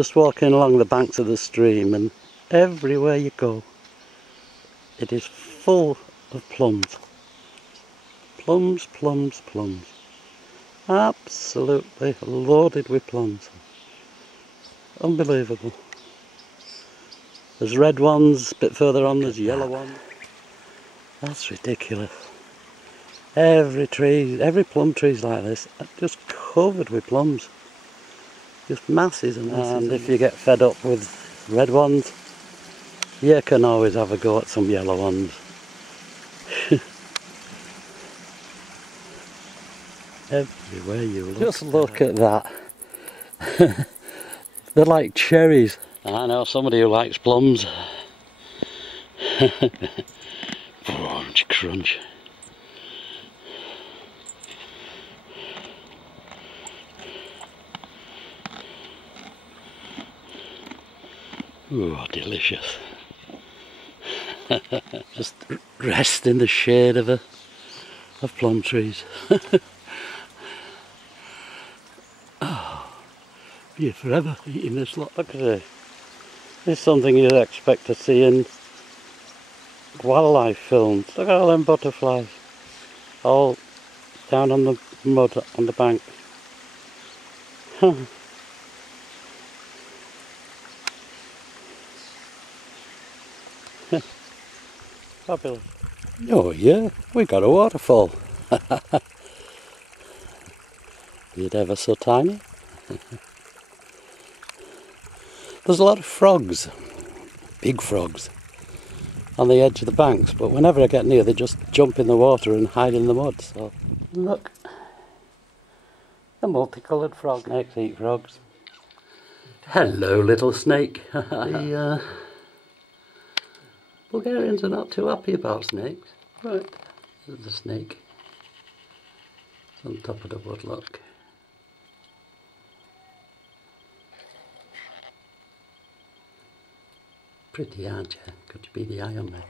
Just walking along the banks of the stream, and everywhere you go it is full of plums. Plums, plums, plums. Absolutely loaded with plums. Unbelievable. There's red ones, a bit further on there's yellow ones. That's ridiculous. Every tree, every plum tree's like this, just covered with plums. Just masses and masses. And if you get fed up with red ones, you can always have a go at some yellow ones. Everywhere you look. Just look at that. They're like cherries. I know somebody who likes plums. Crunch, crunch. Oh, delicious. Just rest in the shade of plum trees. Oh, you're forever eating this lot. Look at it. It's something you'd expect to see in wildlife films. Look at all them butterflies. All down on the mud on the bank. Fabulous. Oh yeah, we got a waterfall. Is it ever so tiny? There's a lot of frogs, big frogs, on the edge of the banks, but whenever I get near they just jump in the water and hide in the mud. So look, a multicoloured frog. Snakes eat frogs. Hello little snake. The Bulgarians are not too happy about snakes. Right, there's a snake. It's on top of the wood, look. Pretty, aren't you? Could you be the eye on me?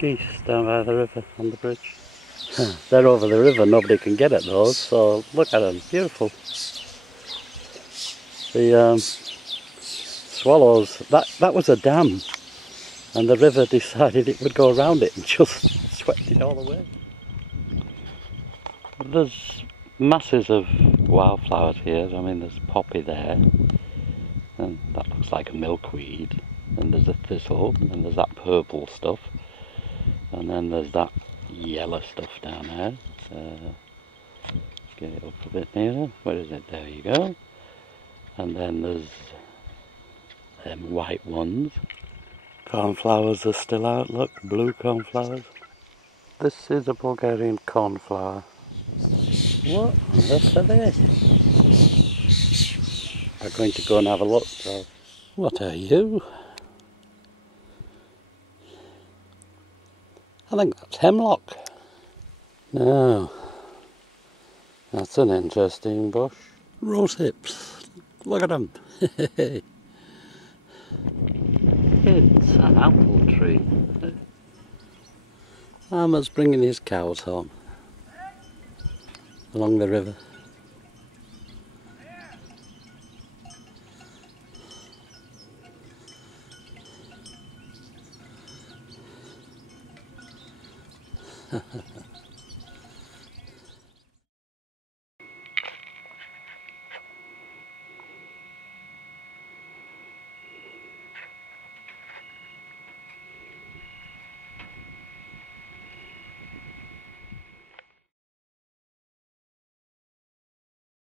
Geese down by the river on the bridge. They're over the river, nobody can get at those, so look at them, beautiful. The swallows, that was a dam, and the river decided it would go around it and just swept it all away. There's masses of wildflowers here. I mean, there's poppy there, and that looks like a milkweed, and there's a thistle, and there's that purple stuff, and then there's that yellow stuff down there. Get it up a bit nearer. Where is it? There you go. And then there's white ones. Cornflowers are still out, look, blue cornflowers. This is a Bulgarian cornflower. What on earth are they? I'm going to go and have a look. So. What are you? I think that's hemlock. No, that's an interesting bush. Rose hips, look at them. It's an apple tree. Farmer's bringing his cows home along the river.